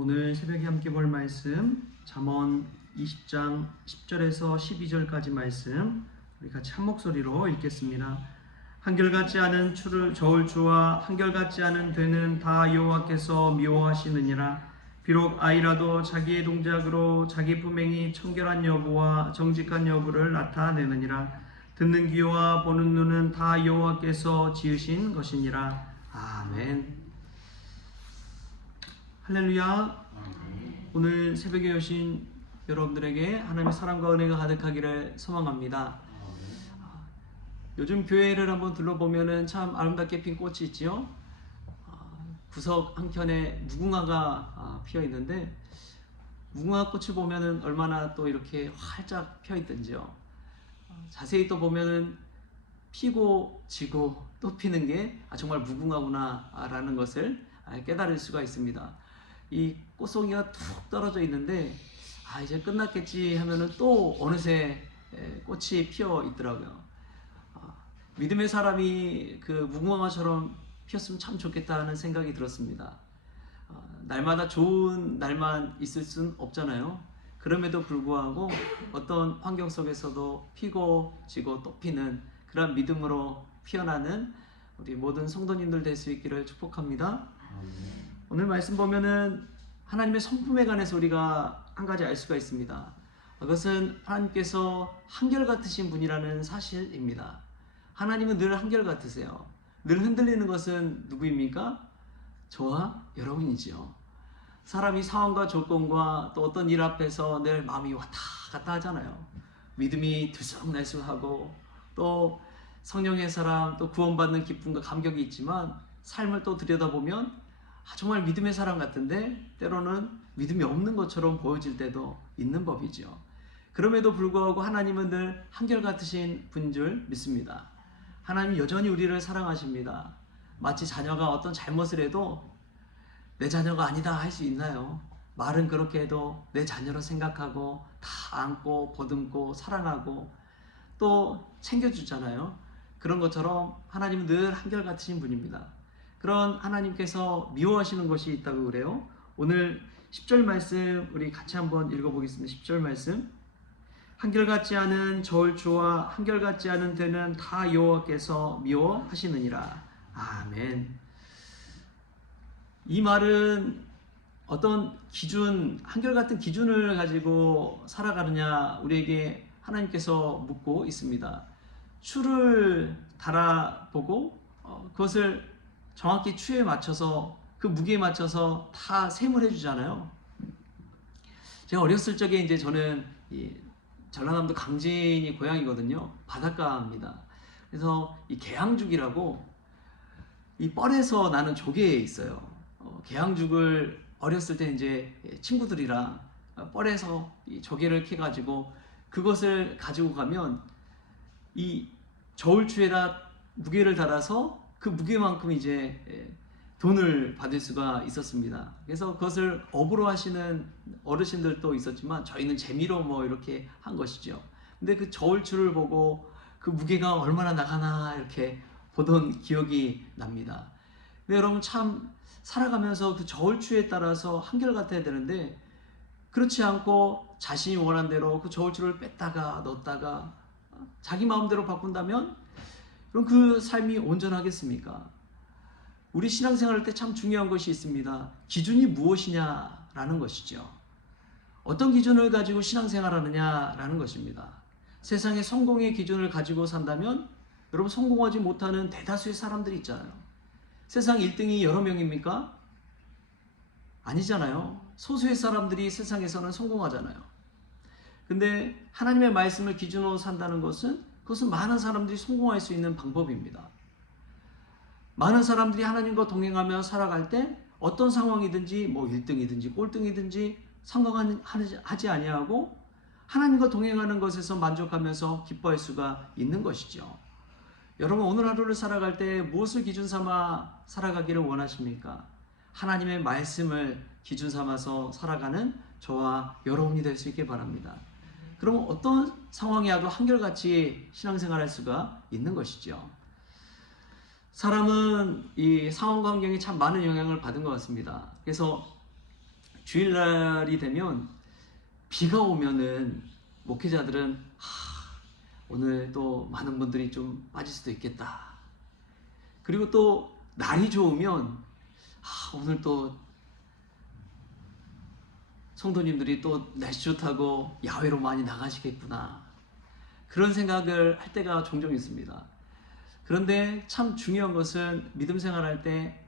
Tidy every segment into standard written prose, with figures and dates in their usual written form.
오늘 새벽에 함께 볼 말씀 잠언 20장 10절에서 12절까지 말씀 우리 같이 한 목소리로 읽겠습니다. 한결같지 않은 저울추와 한결같지 않은 되는 다 여호와께서 미워하시느니라. 비록 아이라도 자기의 동작으로 자기 품행이 청결한 여부와 정직한 여부를 나타내느니라. 듣는 귀와 보는 눈은 다 여호와께서 지으신 것이니라. 아멘. 할렐루야. 오늘 새벽에 오신 여러분들에게 하나님의 사랑과 은혜가 가득하기를 소망합니다. 요즘 교회를 한번 둘러보면은 참 아름답게 핀 꽃이 있지요. 구석 한켠에 무궁화가 피어 있는데 무궁화 꽃을 보면은 얼마나 또 이렇게 활짝 피어 있든지요. 자세히 또 보면은 피고 지고 또 피는 게 정말 무궁화구나라는 것을 깨달을 수가 있습니다. 이 꽃송이가 툭 떨어져 있는데 이제 끝났겠지 하면은 또 어느새 꽃이 피어 있더라고요. 믿음의 사람이 그 무궁화처럼 피었으면 참 좋겠다 하는 생각이 들었습니다. 날마다 좋은 날만 있을 수는 없잖아요. 그럼에도 불구하고 어떤 환경 속에서도 피고 지고 또 피는 그런 믿음으로 피어나는 우리 모든 성도님들 될 수 있기를 축복합니다. 오늘 말씀 보면은 하나님의 성품에 관해서 우리가 한 가지 알 수가 있습니다. 그것은 하나님께서 한결같으신 분이라는 사실입니다. 하나님은 늘 한결같으세요. 늘 흔들리는 것은 누구입니까? 저와 여러분이지요. 사람이 상황과 조건과 또 어떤 일 앞에서 늘 마음이 왔다 갔다 하잖아요. 믿음이 들썩날썩하고 또 성령의 사랑, 또 구원받는 기쁨과 감격이 있지만 삶을 또 들여다보면 정말 믿음의 사람 같은데 때로는 믿음이 없는 것처럼 보여질 때도 있는 법이죠. 그럼에도 불구하고 하나님은 늘 한결같으신 분인 줄 믿습니다. 하나님 여전히 우리를 사랑하십니다. 마치 자녀가 어떤 잘못을 해도 내 자녀가 아니다 할 수 있나요? 말은 그렇게 해도 내 자녀로 생각하고 다 안고 보듬고 사랑하고 또 챙겨주잖아요. 그런 것처럼 하나님은 늘 한결같으신 분입니다. 그런 하나님께서 미워하시는 것이 있다고 그래요. 오늘 10절 말씀 우리 같이 한번 읽어보겠습니다. 10절 말씀. 한결같지 않은 저울추와 한결같지 않은 되는 다 여호와께서 미워하시느니라. 아멘. 이 말은 어떤 기준, 한결같은 기준을 가지고 살아가느냐 우리에게 하나님께서 묻고 있습니다. 추를 달아보고 그것을 정확히 추에 맞춰서 그 무게에 맞춰서 다 셈을 해주잖아요. 제가 어렸을 적에 이제 저는 전라남도 강진이 고향이거든요. 바닷가입니다. 그래서 이 개항죽이라고 이 뻘에서 나는 조개에 있어요. 개항죽을 어렸을 때 이제 친구들이랑 뻘에서 이 조개를 캐가지고 그것을 가지고 가면 이 저울추에다 무게를 달아서 그 무게만큼 이제 돈을 받을 수가 있었습니다. 그래서 그것을 업으로 하시는 어르신들도 있었지만 저희는 재미로 뭐 이렇게 한 것이죠. 근데 그 저울추를 보고 그 무게가 얼마나 나가나 이렇게 보던 기억이 납니다. 근데 여러분 참 살아가면서 그 저울추에 따라서 한결같아야 되는데 그렇지 않고 자신이 원하는 대로 그 저울추를 뺐다가 넣었다가 자기 마음대로 바꾼다면 그럼 그 삶이 온전하겠습니까? 우리 신앙생활 할 때 참 중요한 것이 있습니다. 기준이 무엇이냐라는 것이죠. 어떤 기준을 가지고 신앙생활 하느냐라는 것입니다. 세상의 성공의 기준을 가지고 산다면 여러분 성공하지 못하는 대다수의 사람들이 있잖아요. 세상 1등이 여러 명입니까? 아니잖아요. 소수의 사람들이 세상에서는 성공하잖아요. 근데 하나님의 말씀을 기준으로 산다는 것은 그것은 많은 사람들이 성공할 수 있는 방법입니다. 많은 사람들이 하나님과 동행하며 살아갈 때 어떤 상황이든지 뭐 1등이든지 꼴등이든지 상관하지 아니하고 하나님과 동행하는 것에서 만족하면서 기뻐할 수가 있는 것이죠. 여러분 오늘 하루를 살아갈 때 무엇을 기준 삼아 살아가기를 원하십니까? 하나님의 말씀을 기준 삼아서 살아가는 저와 여러분이 될 수 있길 바랍니다. 그러면 어떤 상황이 와도 한결같이 신앙생활할 수가 있는 것이죠. 사람은 이 상황과 환경에 참 많은 영향을 받은 것 같습니다. 그래서 주일날이 되면 비가 오면은 목회자들은 오늘 또 많은 분들이 좀 빠질 수도 있겠다. 그리고 또 날이 좋으면 오늘 또 성도님들이 또 날씨 좋다고 야외로 많이 나가시겠구나. 그런 생각을 할 때가 종종 있습니다. 그런데 참 중요한 것은 믿음 생활할 때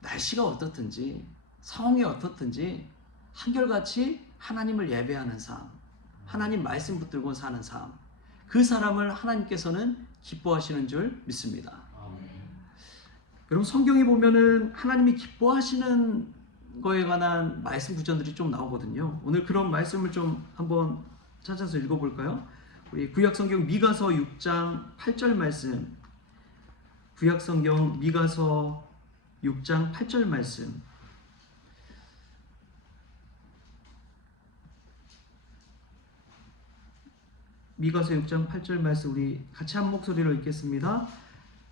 날씨가 어떻든지 상황이 어떻든지 한결같이 하나님을 예배하는 삶, 하나님 말씀 붙들고 사는 삶, 그 사람을 하나님께서는 기뻐하시는 줄 믿습니다. 여러분 성경에 보면은 하나님이 기뻐하시는 거에 관한 말씀 구절들이 좀 나오거든요. 오늘 그런 말씀을 좀 한번 찾아서 읽어볼까요? 우리 구약성경 미가서 6장 8절 말씀, 구약성경 미가서 6장 8절 말씀. 미가서 6장 8절 말씀 우리 같이 한 목소리로 읽겠습니다.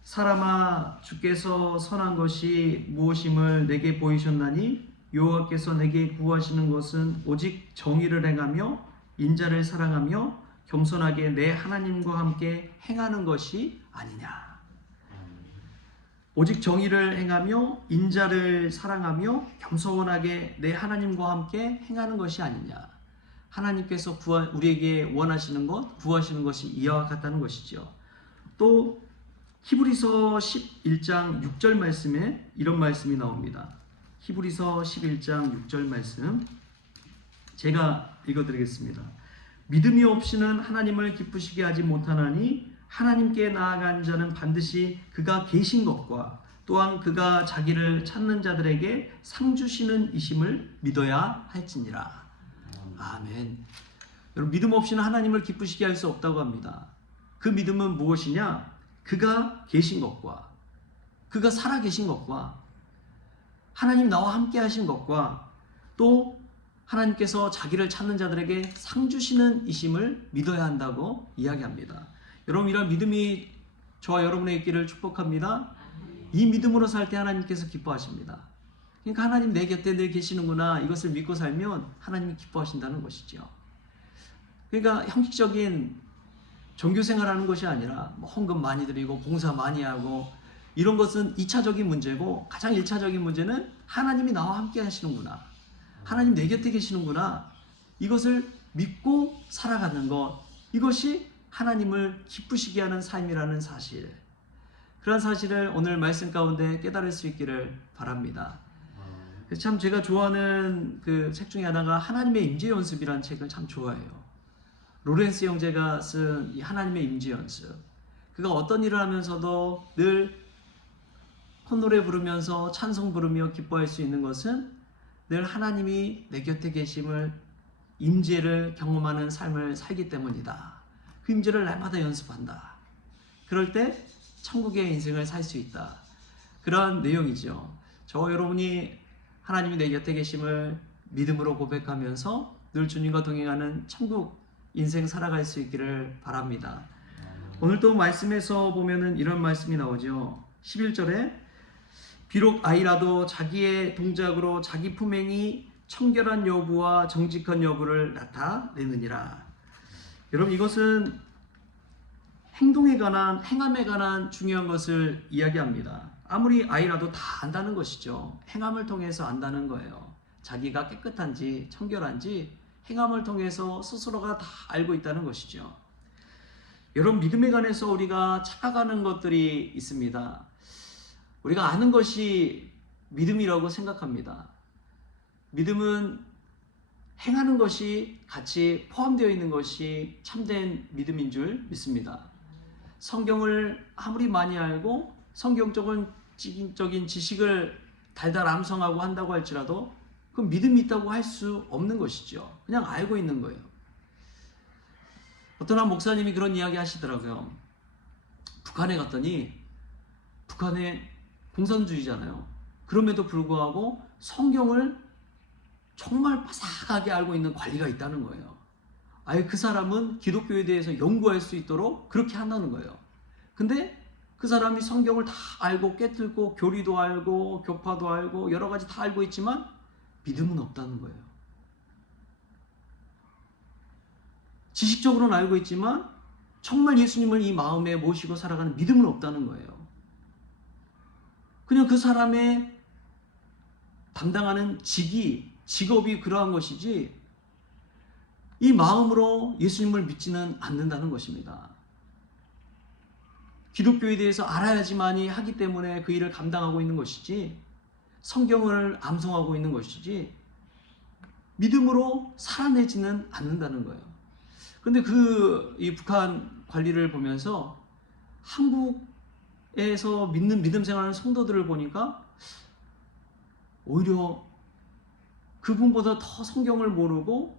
사람아, 주께서 선한 것이 무엇임을 내게 보이셨나니 여호와께서 내게 구하시는 것은 오직 정의를 행하며 인자를 사랑하며 겸손하게 내 하나님과 함께 행하는 것이 아니냐. 오직 정의를 행하며 인자를 사랑하며 겸손하게 내 하나님과 함께 행하는 것이 아니냐. 하나님께서 우리에게 원하시는 것, 구하시는 것이 이와 같다는 것이죠. 또 히브리서 11장 6절 말씀에 이런 말씀이 나옵니다. 히브리서 11장 6절 말씀 제가 읽어드리겠습니다. 믿음이 없이는 하나님을 기쁘시게 하지 못하나니 하나님께 나아간 자는 반드시 그가 계신 것과 또한 그가 자기를 찾는 자들에게 상 주시는 이심을 믿어야 할지니라. 아멘. 여러분 믿음 없이는 하나님을 기쁘시게 할 수 없다고 합니다. 그 믿음은 무엇이냐? 그가 계신 것과 그가 살아계신 것과 하나님 나와 함께 하신 것과 또 하나님께서 자기를 찾는 자들에게 상 주시는 이심을 믿어야 한다고 이야기합니다. 여러분 이런 믿음이 저와 여러분의 있기를 축복합니다. 이 믿음으로 살 때 하나님께서 기뻐하십니다. 그러니까 하나님 내 곁에 늘 계시는구나 이것을 믿고 살면 하나님이 기뻐하신다는 것이죠. 그러니까 형식적인 종교생활하는 것이 아니라 헌금 많이 드리고 봉사 많이 하고 이런 것은 2차적인 문제고 가장 1차적인 문제는 하나님이 나와 함께 하시는구나. 하나님 내 곁에 계시는구나. 이것을 믿고 살아가는 것. 이것이 하나님을 기쁘시게 하는 삶이라는 사실. 그런 사실을 오늘 말씀 가운데 깨달을 수 있기를 바랍니다. 참 제가 좋아하는 그 책 중에 하나가 하나님의 임재 연습이라는 책을 참 좋아해요. 로렌스 형제가 쓴 이 하나님의 임재 연습. 그가 어떤 일을 하면서도 늘 콧노래 부르면서 찬송 부르며 기뻐할 수 있는 것은 늘 하나님이 내 곁에 계심을 임재를 경험하는 삶을 살기 때문이다. 그 임재를 날마다 연습한다. 그럴 때 천국의 인생을 살 수 있다. 그러한 내용이죠. 저와 여러분이 하나님이 내 곁에 계심을 믿음으로 고백하면서 늘 주님과 동행하는 천국 인생 살아갈 수 있기를 바랍니다. 오늘 또 말씀에서 보면은 이런 말씀이 나오죠. 11절에 비록 아이라도 자기의 동작으로 자기 품행이 청결한 여부와 정직한 여부를 나타내느니라. 여러분 이것은 행동에 관한 행함에 관한 중요한 것을 이야기합니다. 아무리 아이라도 다 안다는 것이죠. 행함을 통해서 안다는 거예요. 자기가 깨끗한지 청결한지 행함을 통해서 스스로가 다 알고 있다는 것이죠. 여러분 믿음에 관해서 우리가 착각하는 것들이 있습니다. 우리가 아는 것이 믿음이라고 생각합니다. 믿음은 행하는 것이 같이 포함되어 있는 것이 참된 믿음인 줄 믿습니다. 성경을 아무리 많이 알고 성경적인 지식을 달달 암송하고 한다고 할지라도 그건 믿음이 있다고 할 수 없는 것이죠. 그냥 알고 있는 거예요. 어떤 한 목사님이 그런 이야기 하시더라고요. 북한에 갔더니 북한에 공산주의잖아요. 그럼에도 불구하고 성경을 정말 바삭하게 알고 있는 관리가 있다는 거예요. 아예 그 사람은 기독교에 대해서 연구할 수 있도록 그렇게 한다는 거예요. 근데 그 사람이 성경을 다 알고 꿰뚫고 교리도 알고 교파도 알고 여러 가지 다 알고 있지만 믿음은 없다는 거예요. 지식적으로는 알고 있지만 정말 예수님을 이 마음에 모시고 살아가는 믿음은 없다는 거예요. 그냥 그 사람의 담당하는 직업이 그러한 것이지 이 마음으로 예수님을 믿지는 않는다는 것입니다. 기독교에 대해서 알아야지만이 하기 때문에 그 일을 감당하고 있는 것이지 성경을 암송하고 있는 것이지 믿음으로 살아내지는 않는다는 거예요. 그런데 이 북한 관리를 보면서 한국에서 믿음 생활하는 성도들을 보니까 오히려 그분보다 더 성경을 모르고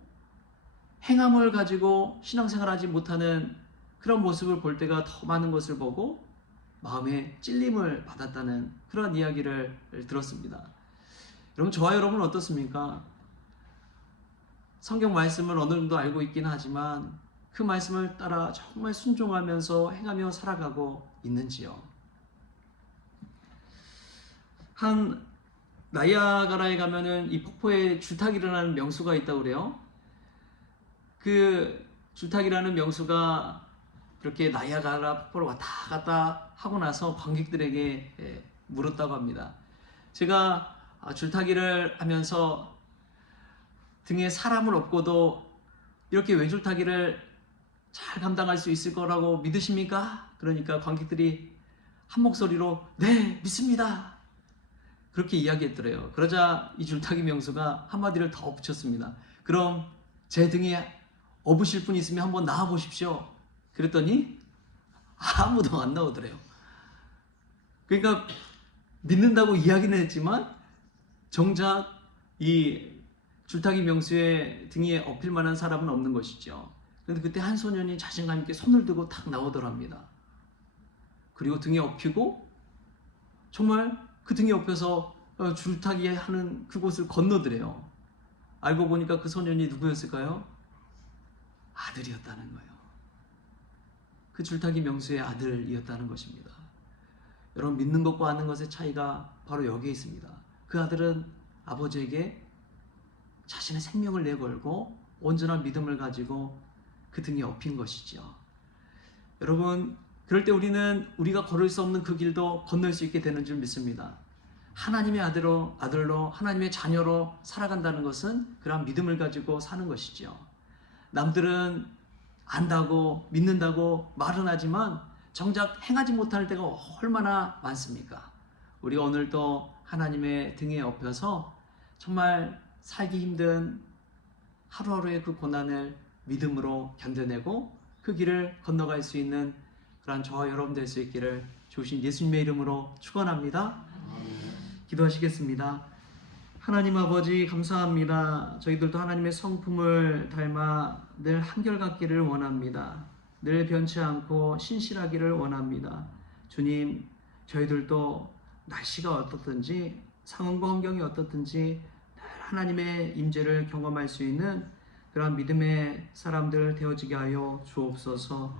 행함을 가지고 신앙생활하지 못하는 그런 모습을 볼 때가 더 많은 것을 보고 마음에 찔림을 받았다는 그런 이야기를 들었습니다. 여러분, 저와 여러분은 어떻습니까? 성경 말씀을 어느 정도 알고 있긴 하지만 그 말씀을 따라 정말 순종하면서 행하며 살아가고 있는지요? 한 나이아가라에 가면은 이 폭포에 줄타기라는 명수가 있다고 그래요. 그 줄타기라는 명수가 그렇게 나이아가라 폭포를 왔다 갔다 하고 나서 관객들에게 물었다고 합니다. 제가 줄타기를 하면서 등에 사람을 업고도 이렇게 외줄타기를 잘 감당할 수 있을 거라고 믿으십니까? 그러니까 관객들이 한 목소리로 네, 믿습니다. 그렇게 이야기했더래요. 그러자 이 줄타기 명수가 한마디를 더 붙였습니다. 그럼 제 등에 업으실 분 있으면 한번 나와 보십시오. 그랬더니 아무도 안 나오더래요. 그러니까 믿는다고 이야기는 했지만 정작 이 줄타기 명수의 등에 업힐 만한 사람은 없는 것이죠. 그런데 그때 한 소년이 자신감 있게 손을 들고 탁 나오더랍니다. 그리고 등에 업히고 정말 그 등에 업혀서 줄타기 하는 그곳을 건너더래요. 알고 보니까 그 소년이 누구였을까요? 아들이었다는 거예요. 그 줄타기 명수의 아들이었다는 것입니다. 여러분, 믿는 것과 아는 것의 차이가 바로 여기에 있습니다. 그 아들은 아버지에게 자신의 생명을 내걸고 온전한 믿음을 가지고 그 등에 업힌 것이죠. 여러분, 그럴 때 우리는 우리가 걸을 수 없는 그 길도 건널 수 있게 되는 줄 믿습니다. 하나님의 아들로 하나님의 자녀로 살아간다는 것은 그러한 믿음을 가지고 사는 것이죠. 남들은 안다고 믿는다고 말은 하지만 정작 행하지 못할 때가 얼마나 많습니까? 우리가 오늘도 하나님의 등에 업혀서 정말 살기 힘든 하루하루의 그 고난을 믿음으로 견뎌내고 그 길을 건너갈 수 있는 그러한 저와 여러분 될 수 있기를 주신 예수님의 이름으로 축원합니다. 기도하시겠습니다. 하나님 아버지, 감사합니다. 저희들도 하나님의 성품을 닮아 늘 한결같기를 원합니다. 늘 변치 않고 신실하기를 원합니다. 주님, 저희들도 날씨가 어떻든지 상황과 환경이 어떻든지 늘 하나님의 임재를 경험할 수 있는 그런 믿음의 사람들 되어지게 하여 주옵소서.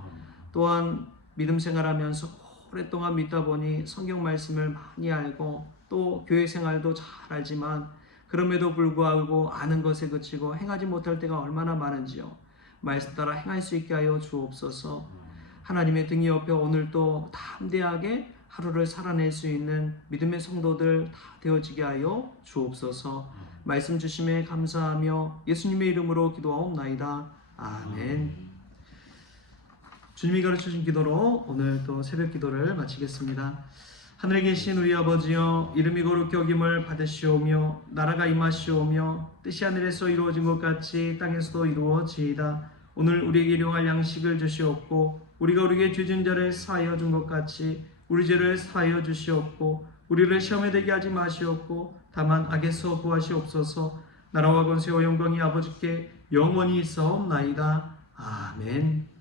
또한 믿음 생활하면서 오랫동안 믿다 보니 성경 말씀을 많이 알고 또 교회 생활도 잘 알지만 그럼에도 불구하고 아는 것에 그치고 행하지 못할 때가 얼마나 많은지요. 말씀 따라 행할 수 있게 하여 주옵소서. 하나님의 등이 옆에 오늘도 담대하게 하루를 살아낼 수 있는 믿음의 성도들 다 되어지게 하여 주옵소서. 말씀 주심에 감사하며 예수님의 이름으로 기도하옵나이다. 아멘. 주님이 가르쳐준 기도로 오늘 또 새벽 기도를 마치겠습니다. 하늘에 계신 우리 아버지여, 이름이 거룩히 여김을 받으시오며 나라가 임하시오며 뜻이 하늘에서 이루어진 것 같이 땅에서도 이루어지이다. 오늘 우리에게 일용할 양식을 주시옵고 우리가 우리에게 죄진 자를 사하여 준 것 같이 우리 죄를 사하여 주시옵고 우리를 시험에 들게 하지 마시옵고 다만 악에서 구하시옵소서. 나라와 권세와 영광이 아버지께 영원히 있사옵나이다. 아멘.